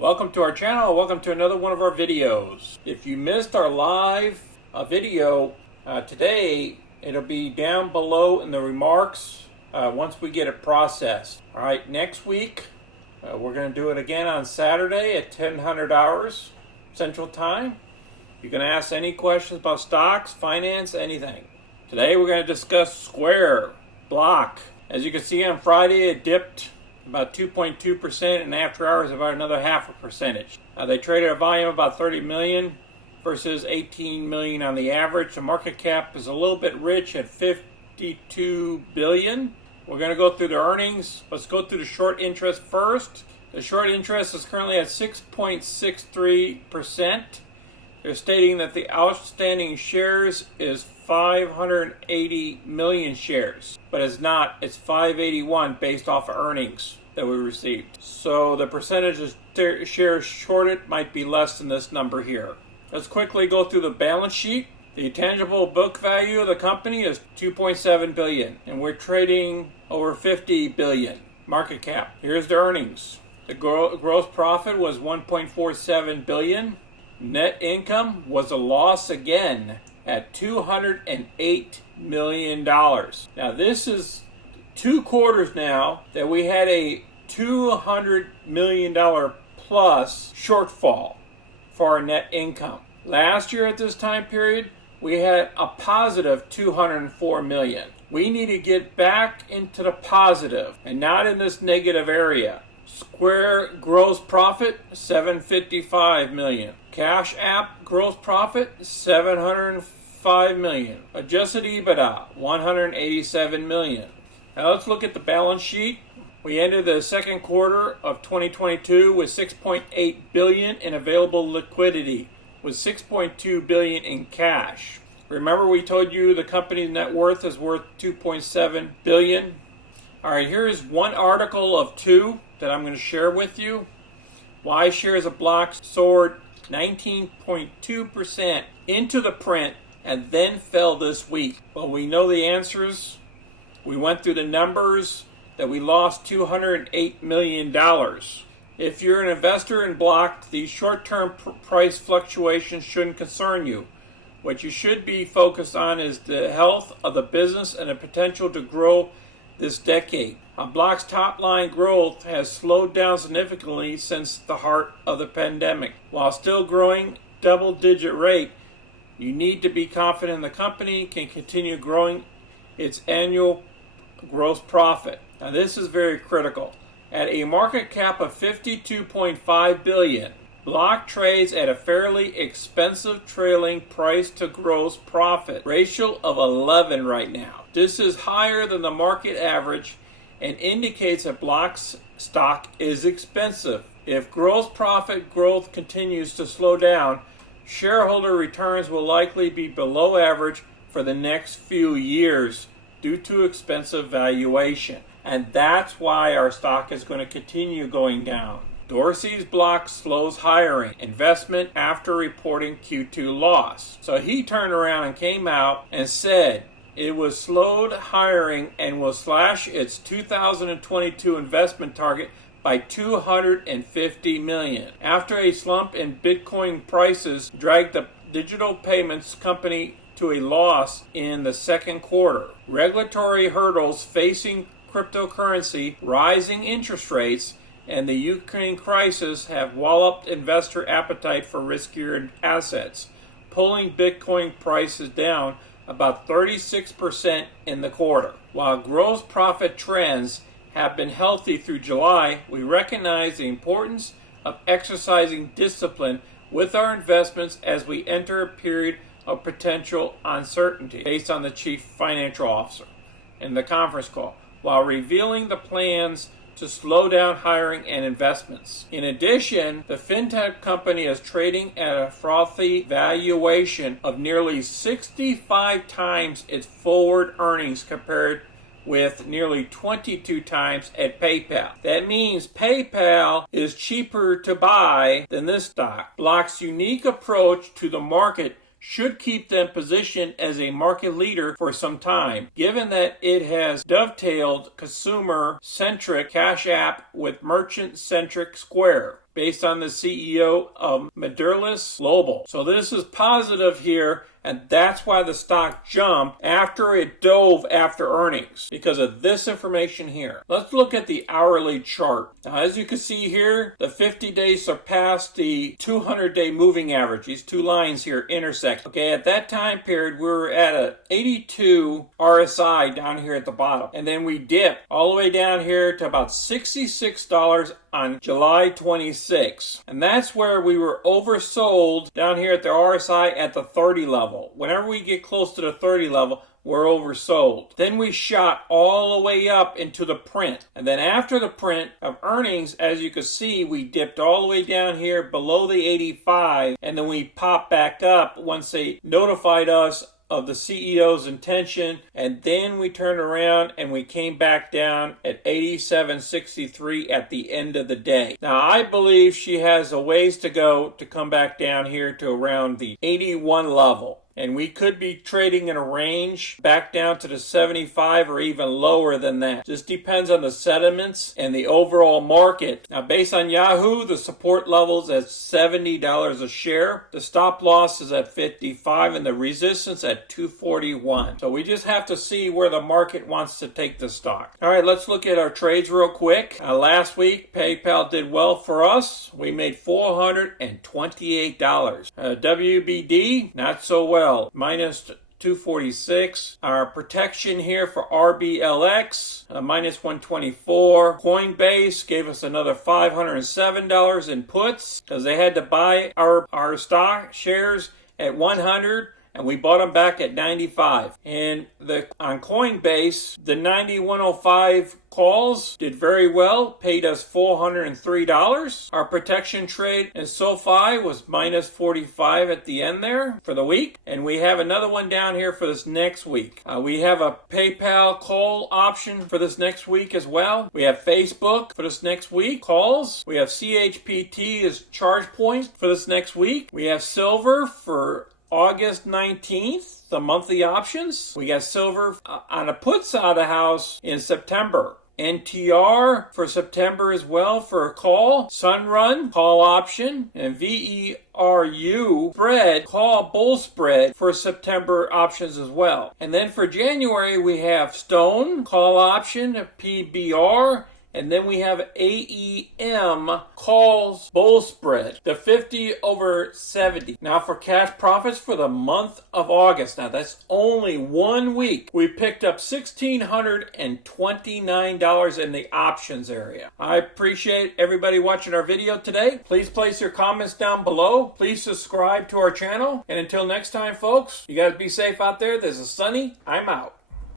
Welcome to our channel. Welcome to another one of our videos. If you missed our live video today, it'll be down below in the remarks once we get it processed. All right, next week we're going to do it again on Saturday at 1000 hours Central Time. You can ask any questions about stocks, finance, anything. Today we're going to discuss Square, Block. As you can see on Friday, it dipped about 2.2%, and after hours about another 0.5%. They traded a volume of about 30 million versus 18 million on the average. The market cap is a little bit rich at 52 billion. We're going to go through the earnings. Let's go through the short interest first. The short interest is currently at 6.63%. They're stating that the outstanding shares is 580 million shares, but it's not. It's 581 based off of earnings that we received. So the percentage of shares shorted might be less than this number here. Let's quickly go through the balance sheet. The tangible book value of the company is 2.7 billion, and we're trading over 50 billion market cap. Here's the earnings. The gross profit was 1.47 billion. Net income was a loss again at $208 million. Now this is 2 quarters now that we had a $200 million plus shortfall for our net income. Last year at this time period, we had a positive 204 million. We need to get back into the positive and not in this negative area. Square gross profit, 755 million. Cash App gross profit, 705 million. Adjusted EBITDA, 187 million. Now let's look at the balance sheet. We ended the second quarter of 2022 with 6.8 billion in available liquidity, with 6.2 billion in cash. Remember we told you the company's net worth is worth 2.7 billion. All right, here is one article of 2 that I'm going to share with you. Why shares of Block soared 19.2% into the print and then fell this week. Well, we know the answers. We went through the numbers that we lost $208 million. If you're an investor in Block, these short-term price fluctuations shouldn't concern you. What you should be focused on is the health of the business and the potential to grow this decade. Block's top-line growth has slowed down significantly since the heart of the pandemic. While still growing double-digit rate, you need to be confident the company can continue growing its annual gross profit. Now this is very critical. At a market cap of 52.5 billion, Block trades at a fairly expensive trailing price to gross profit ratio of 11 right now. This is higher than the market average and indicates that Block's stock is expensive. If gross profit growth continues to slow down, shareholder returns will likely be below average for the next few years due to expensive valuation. And that's why our stock is going to continue going down. Dorsey's Block slows hiring investment after reporting Q2 loss. So he turned around and came out and said it was slowed hiring and will slash its 2022 investment target by 250 million. After a slump in Bitcoin prices dragged the digital payments company to a loss in the second quarter. Regulatory hurdles facing cryptocurrency, rising interest rates, and the Ukraine crisis have walloped investor appetite for riskier assets, pulling Bitcoin prices down about 36% in the quarter. While gross profit trends have been healthy through July, we recognize the importance of exercising discipline with our investments as we enter a period of potential uncertainty, based on the chief financial officer in the conference call, while revealing the plans to slow down hiring and investments. In addition, the fintech company is trading at a frothy valuation of nearly 65 times its forward earnings compared with nearly 22 times at PayPal. That means PayPal is cheaper to buy than this stock. Block's unique approach to the market should keep them positioned as a market leader for some time, given that it has dovetailed consumer-centric Cash App with merchant-centric Square. based on the CEO of Medurlis Global. So this is positive here, and that's why the stock jumped after it dove after earnings, because of this information here. Let's look at the hourly chart. Now, as you can see here, the 50 days surpassed the 200-day moving average. These two lines here intersect. Okay, at that time period, we were at a 82 RSI down here at the bottom. And then we dipped all the way down here to about $66 on July 26. And that's where we were oversold down here at the RSI at the 30 level. Whenever we get close to the 30 level, we're oversold. Then we shot all the way up into the print. And then after the print of earnings, as you can see, we dipped all the way down here below the 85. And then we popped back up once they notified us of the CEO's intention, and then we turned around and we came back down at 87.63 at the end of the day. Now, I believe she has a ways to go to come back down here to around the 81 level. And we could be trading in a range back down to the 75 or even lower than that. Just depends on the sentiments and the overall market. Now, based on Yahoo, the support level is at $70 a share. The stop loss is at 55 and the resistance at 241. So we just have to see where the market wants to take the stock. All right, let's look at our trades real quick. Last week, PayPal did well for us. We made $428. WBD, not so well. Minus 246. Our protection here for RBLX, minus 124. Coinbase gave us another $507 in puts because they had to buy our stock shares at 100. And we bought them back at 95. And on Coinbase, the 9105 calls did very well, paid us $403. Our protection trade in SoFi was minus 45 at the end there for the week. And we have another one down here for this next week. We have a PayPal call option for this next week as well. We have Facebook for this next week, calls. We have CHPT as charge point for this next week. We have silver for August 19th, the monthly options. We got silver on a put side of the house in September. NTR for September as well for a call. Sunrun, call option. And VERU spread, call bull spread for September options as well. And then for January, we have Stone, call option, PBR. And then we have AEM calls bull spread, the 50 over 70. Now for cash profits for the month of August. Now that's only 1 week. We picked up $1,629 in the options area. I appreciate everybody watching our video today. Please place your comments down below. Please subscribe to our channel. And until next time, folks, you guys be safe out there. This is Sunny. I'm out.